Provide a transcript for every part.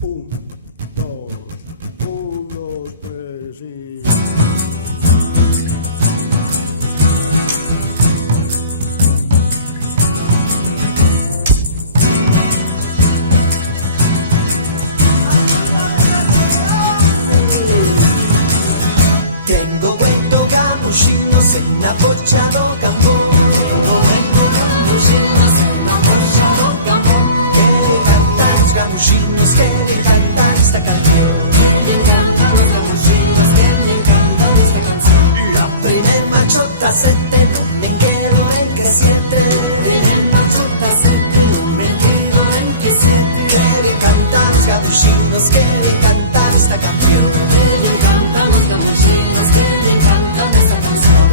Un, dos, uno, tres y... Tengo 20 capuchinos en appoggio campo. Tengo 20 capuchinos en appoggio campo. Que cantan los capuchinos, que cantan esta canción. Que cantan los capuchinos, que cantan esta canción. La primer machota se te me quedo en que siente. Primer machota se te me quedo en que siente. Que cantan los capuchinos, que cantan esta canción. Que cantan los capuchinos, que cantan esta canción.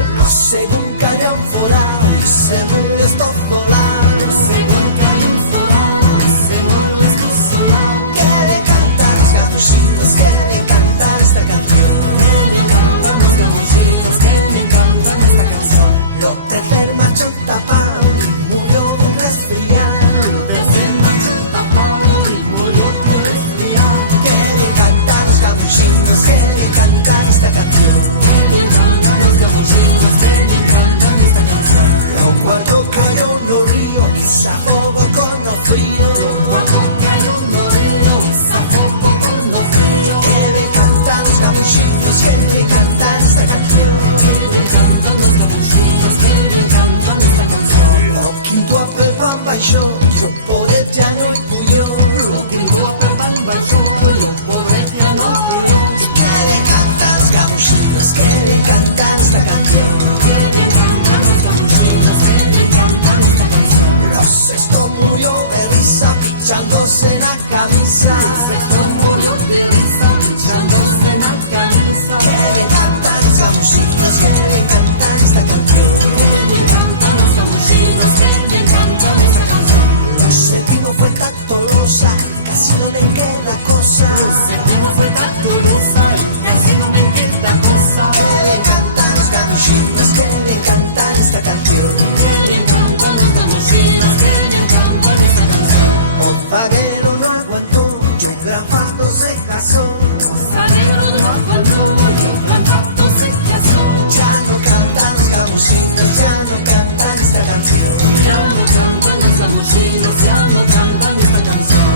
Según calla un forado, se vuelve estornolado. Según calla un forado, se vuelve estornolado. Que le cantan los capuchinos, que le cantan esta canción. Que le cantan los capuchinos, que le cantan esta canción. Lo tercer macho tapado y murió de un resfriado. Lo tercer macho tapado y murió de un resfriado. Que le cantan los capuchinos, que le cantan esta canción. Que le cantan los capuchinos, que le cantan esta canción. Lo cuando cayó un río y se ahogó con los fríos. Lo cuando cayó un río y se ahogó con los fríos. Que le cantan los capuchinos, que le cantan esta canción. Que le cantan los capuchinos, que le cantan esta canción. Lo quinto a per bamba y yo, io poder piano y puyo. Lo quinto a per bamba y yo, io poder piano y puyo. Y que le cantan los capuchinos, que le cantan esta canción. Que le cantan los capuchinos, que le cantan esta canción. Los sexto murió de risa, pichándose la camisa. Los sexto murió de risa, pichándose la camisa. Que le cantan los capuchinos, que le cantan esta canción. Que le cantan los capuchinos, que le cantan esta canción. Lo séptimo fue Tactolosa, casi no le queda cosa. Lo séptimo fue Tactolosa, casi no le queda cosa. Que le cantan los capuchinos, que le cantan esta canción. Que le cantan los capuchinos, que le cantan esta canción. Montaguero no aguantó, y un gran pato se casó. Montaguero no aguantó, y un gran pato se casó. Ya no cantan los capuchinos, ya no cantan esta canción. Ya no cantan los capuchinos, ya no cantan esta canción.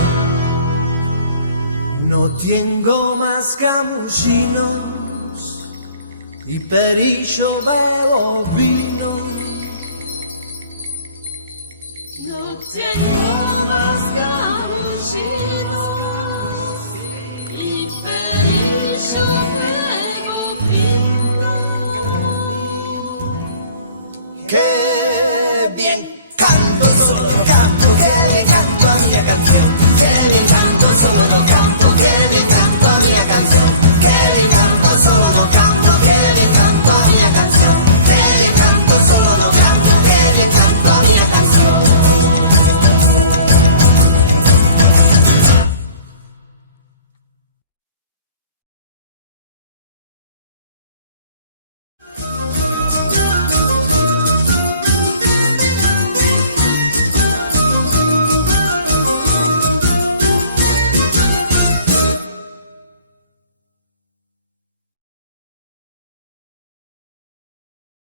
No tengo más capuchinos y perillo bebo vino. No tengo más capuchinos y perillo bebo vino. ¡Qué bien!